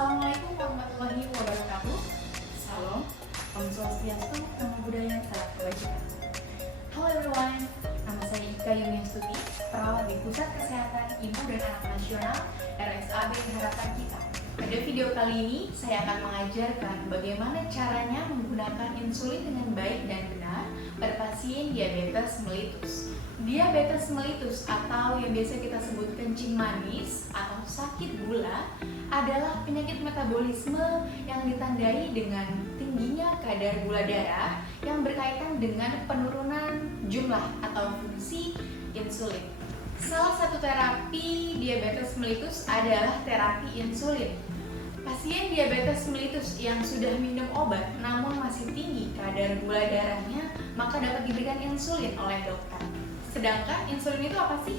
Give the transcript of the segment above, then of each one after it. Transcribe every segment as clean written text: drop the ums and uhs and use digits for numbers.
Assalamualaikum warahmatullahi wabarakatuh. Salam, Om Swastiastu, Namo Buddhaya, Salam Kebajikan. Halo everyone, nama saya Ika Yuniastuti, perawat di Pusat Kesehatan Ibu dan Anak Nasional RSAB Harapan Kita. Pada video kali ini, saya akan mengajarkan bagaimana caranya menggunakan insulin dengan baik dan benar pada pasien diabetes mellitus. Diabetes mellitus atau yang biasa kita sebut kencing manis atau sakit gula adalah penyakit metabolisme yang ditandai dengan tingginya kadar gula darah yang berkaitan dengan penurunan jumlah atau fungsi insulin. Salah satu terapi diabetes mellitus adalah terapi insulin. Pasien diabetes mellitus yang sudah minum obat namun masih tinggi kadar gula darahnya, maka dapat diberikan insulin oleh dokter. Sedangkan insulin itu apa sih?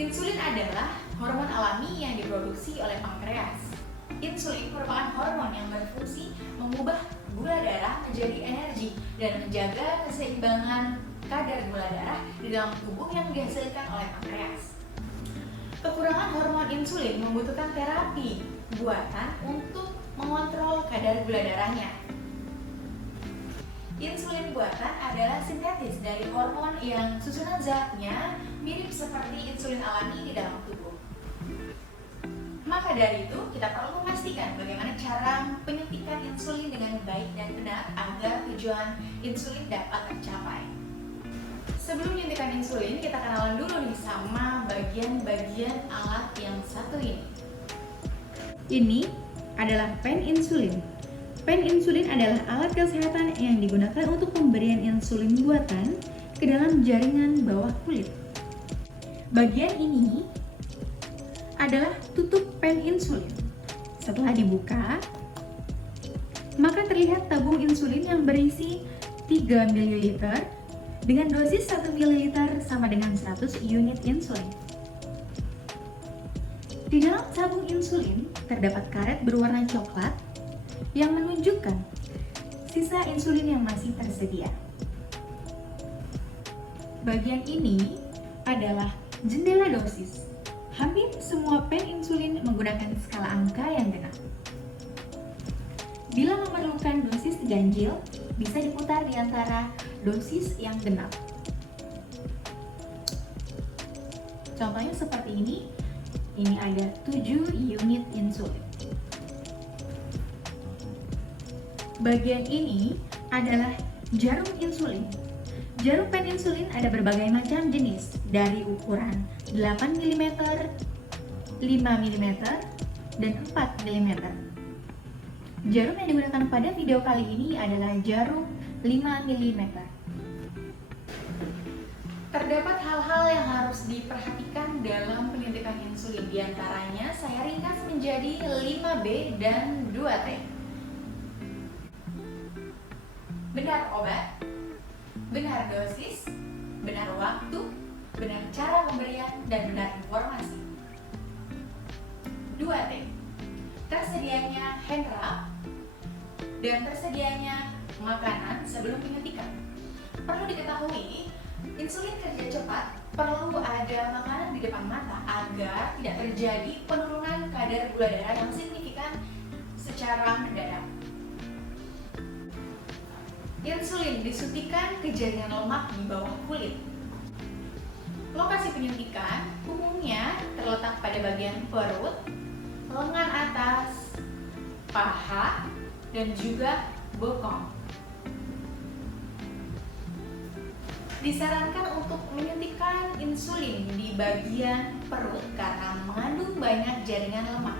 Insulin adalah hormon alami yang diproduksi oleh pankreas. Insulin merupakan hormon yang berfungsi mengubah gula darah menjadi energi dan menjaga keseimbangan kadar gula darah di dalam tubuh yang dihasilkan oleh pankreas. Kekurangan hormon insulin membutuhkan terapi buatan untuk mengontrol kadar gula darahnya. Insulin buatan adalah sintetis dari hormon yang susunan zatnya mirip seperti insulin alami di dalam tubuh. Maka dari itu, kita perlu memastikan bagaimana cara penyuntikan insulin dengan baik dan benar agar tujuan insulin dapat tercapai. Sebelum menyuntikkan insulin, kita kenalan dulu nih sama bagian-bagian alat yang satu ini. Ini adalah pen insulin. Pen insulin adalah alat kesehatan yang digunakan untuk pemberian insulin buatan ke dalam jaringan bawah kulit. Bagian ini adalah tutup pen insulin. Setelah dibuka, maka terlihat tabung insulin yang berisi 3 ml dengan dosis 1 ml sama dengan 100 unit insulin. Di dalam tabung insulin terdapat karet berwarna coklat yang menunjukkan sisa insulin yang masih tersedia. Bagian ini adalah jendela dosis. Hampir semua pen insulin menggunakan skala angka yang genap. Bila memerlukan dosis ganjil, bisa diputar di antara dosis yang genap. Contohnya seperti ini ada 7 unit insulin. Bagian ini adalah jarum insulin. Jarum pen insulin ada berbagai macam jenis dari ukuran 8 mm, 5 mm, dan 4 mm. Jarum yang digunakan pada video kali ini adalah jarum 5 mm. Terdapat hal-hal yang harus diperhatikan dalam penyuntikan insulin. Di antaranya saya ringkas menjadi 5B dan 2T. Benar obat, benar dosis, benar waktu, benar cara pemberian, dan benar informasi. 2T, tersedianya hand wrap dan tersedianya makanan sebelum penyuntikan. Perlu diketahui, insulin kerja cepat perlu ada makanan di depan mata agar tidak terjadi penurunan kadar gula darah yang signifikan secara mendadak. Insulin disuntikan ke jaringan lemak di bawah kulit. Lokasi penyuntikan umumnya terletak pada bagian perut, lengan atas, paha, dan juga bokong. Disarankan untuk menyuntikkan insulin di bagian perut karena mengandung banyak jaringan lemak.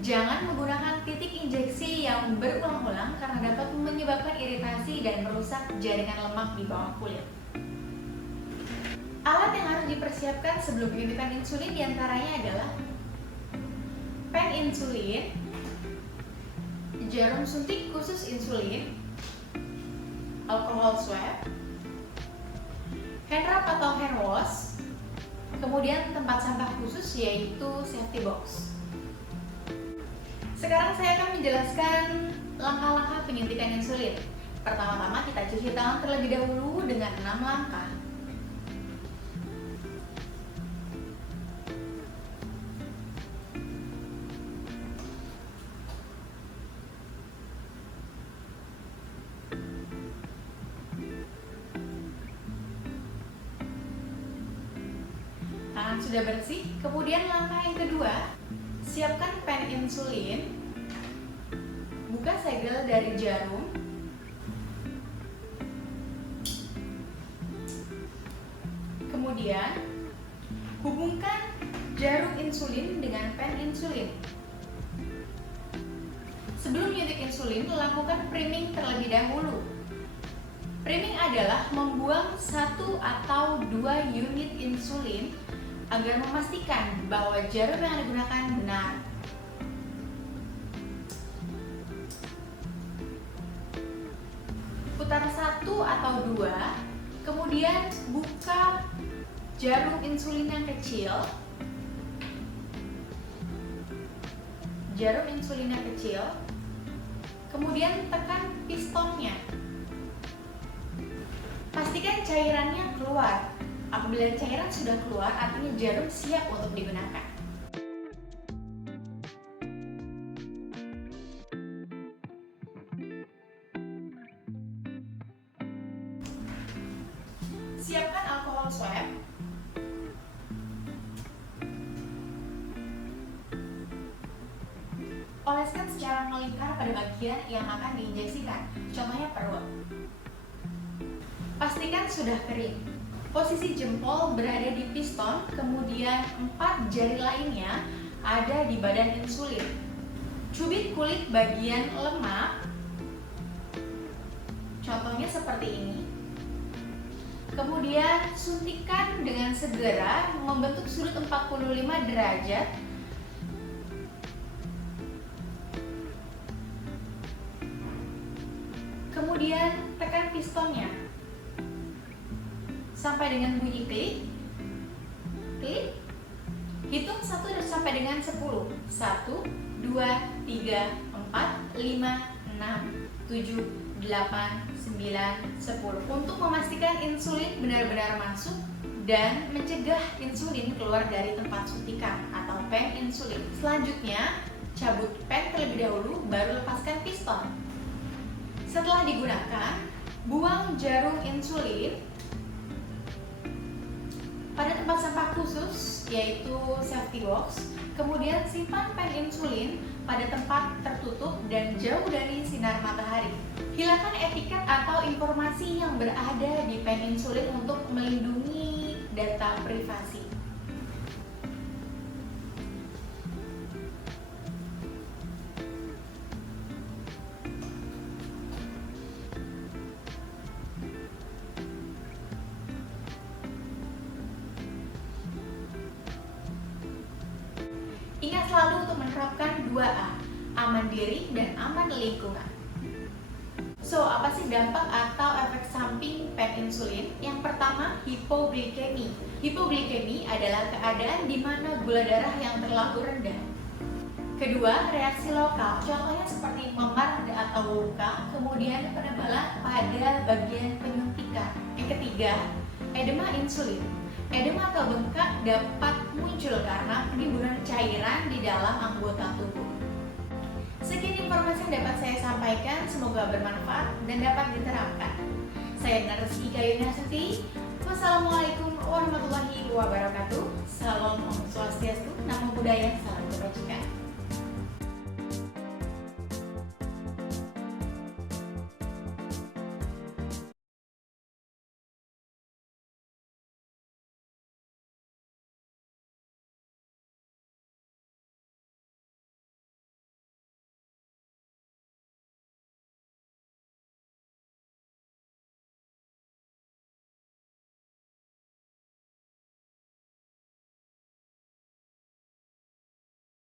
Jangan menggunakan titik injeksi yang berulang-ulang karena dapat menyebabkan iritasi dan merusak jaringan lemak di bawah kulit. Alat yang harus dipersiapkan sebelum penyuntikan insulin diantaranya adalah pen insulin, jarum suntik khusus insulin, alkohol swab, hand wrap atau hand wash, kemudian tempat sampah khusus yaitu safety box. Sekarang saya akan menjelaskan langkah-langkah penyuntikan insulin. Pertama-tama kita cuci tangan terlebih dahulu dengan 6 langkah. tangan sudah bersih. Kemudian langkah yang kedua, siapkan pen insulin. Buka segel dari jarum. Kemudian hubungkan jarum insulin dengan pen insulin. Sebelum menyuntik insulin, lakukan priming terlebih dahulu. Priming adalah membuang 1 atau 2 unit insulin agar memastikan bahwa jarum yang digunakan benar. Putar 1 atau 2, kemudian buka jarum insulin yang kecil. Kemudian tekan pistonnya. Pastikan cairannya keluar. Apabila cairan sudah keluar, artinya jarum siap untuk digunakan. Siapkan alkohol swab. Oleskan secara melingkar pada bagian yang akan diinjeksikan, contohnya perut. Pastikan sudah kering. Posisi jempol berada di piston, kemudian 4 jari lainnya ada di badan insulin. Cubit kulit bagian lemak, contohnya seperti ini. Kemudian suntikan dengan segera membentuk sudut 45 derajat. Kemudian tekan pistonnya sampai dengan bunyi klik. Klik. Hitung 1 sampai dengan 10. 1, 2, 3, 4, 5, 6, 7, 8, 9, 10. Untuk memastikan insulin benar-benar masuk dan mencegah insulin keluar dari tempat suntikan atau pen insulin. Selanjutnya, cabut pen terlebih dahulu, baru lepaskan piston. Setelah digunakan, buang jarum insulin pada tempat sampah khusus, yaitu safety box. Kemudian simpan pen insulin pada tempat tertutup dan jauh dari sinar matahari. Hilangkan etiket atau informasi yang berada di pen insulin untuk melindungi data privasi. Ingat selalu untuk menerapkan 2A, aman diri dan aman lingkungan. So, apa sih dampak atau efek samping pen insulin? Yang pertama, hipoglikemi. Hipoglikemi adalah keadaan di mana gula darah yang terlalu rendah. Kedua, reaksi lokal, contohnya seperti memar atau luka, kemudian penebalan pada bagian penyuntikan. Yang ketiga, edema insulin. Edema atau bengkak dapat muncul karena penimbunan cairan di dalam anggota tubuh. Sekian informasi yang dapat saya sampaikan, semoga bermanfaat dan dapat diterapkan. Saya Narsi Ika Yuniasuti. Wassalamualaikum warahmatullahi wabarakatuh. Salam Om Swastiastu, Namo Buddhaya, salam kebajikan.